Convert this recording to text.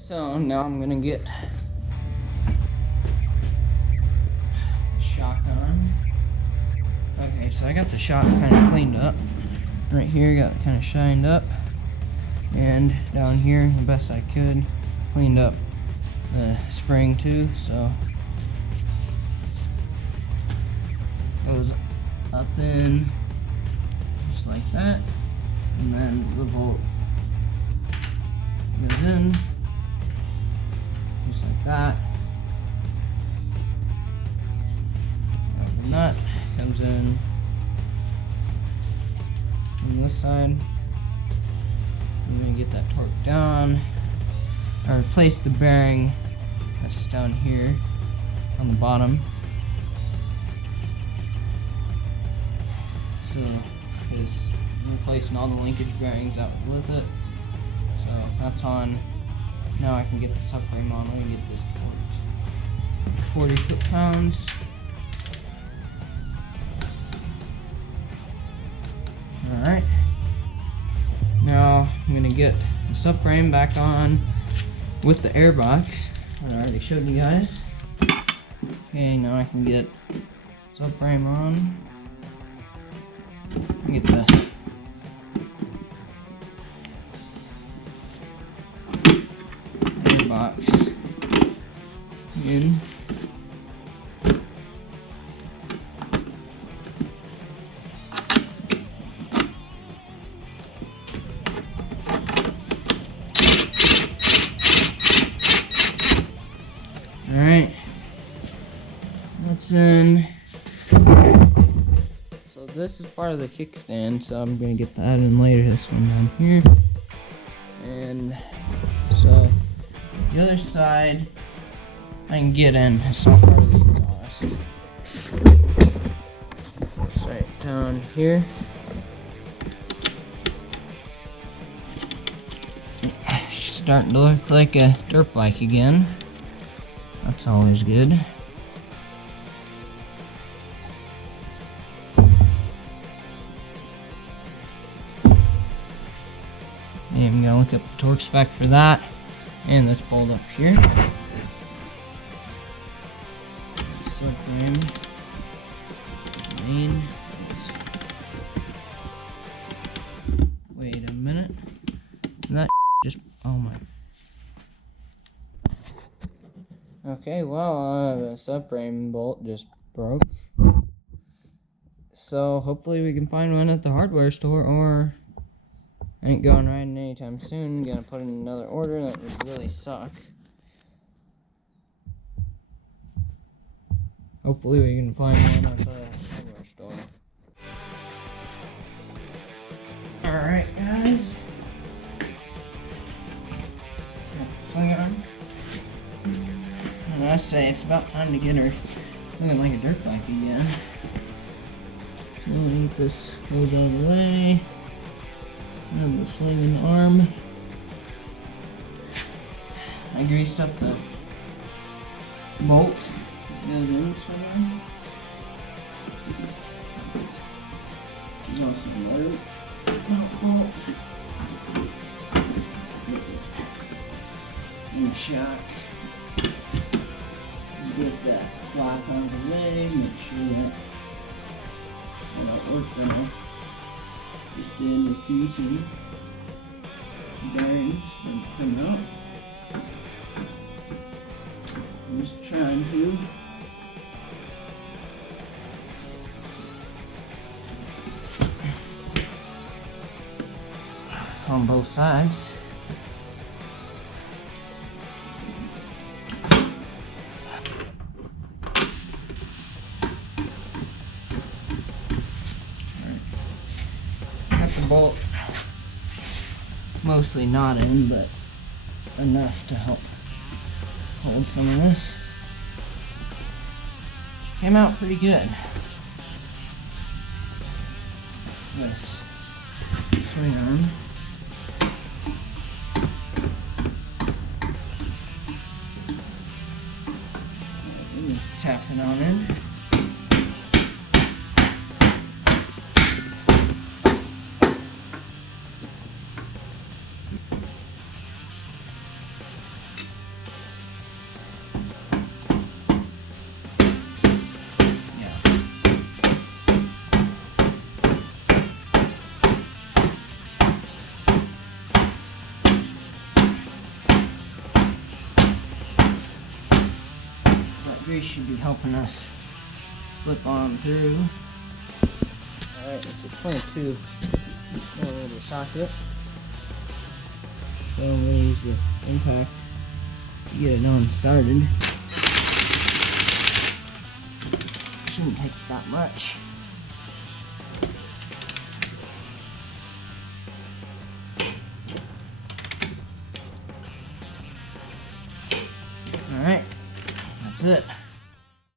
So now I'm gonna get shock on. Okay, so I got the shock kind of cleaned up. Right here, got it kind of shined up, and down here, the best I could, cleaned up the spring too. So it was up in just like that, and then the bolt goes in just like that. The nut comes in on this side. I'm gonna get that torque down. I replaced the bearing that's down here on the bottom. So, because I'm replacing all the linkage bearings out with it. So that's on. Now I can get the subframe on. Let me get this torqued. 40 foot-pounds. Alright. Now I'm gonna get the subframe back on with the air box that I already showed you guys. Okay, now I can get subframe on. Get the air box in. Alright, that's in. So this is part of the kickstand, so I'm gonna get that in later. This one down here. And so the other side I can get in. It's not part of the exhaust. It's right down here. Starting to look like a dirt bike again. That's always good. And I'm gonna look up the torque spec for that and this bolt up here. Subframe main. Wait a minute. That just, oh my. Okay, well, the subframe bolt just broke. So hopefully we can find one at the hardware store, or I ain't going riding anytime soon. Gonna put in another order. That would really suck. Hopefully we can find one at the hardware store. Alright guys. Got the swing arm. And I say it's about time to get her looking like a dirt bike again. So let me get this hose out of the way. And the swinging arm. I greased up the bolt that goes in the swing arm. There's also a water bolt. And shock. Get that flap out of the way, make sure that worked well. Just did with greasing bearings and come out. I'm just trying to on both sides. Bolt mostly not in, but enough to help hold some of this. She came out pretty good. This swing arm. Tap it on in. grease should be helping us slip on through. Alright, it's a 22 millimeter socket. So I'm going to use the impact to get it on started. Shouldn't take that much. Alright, that's it.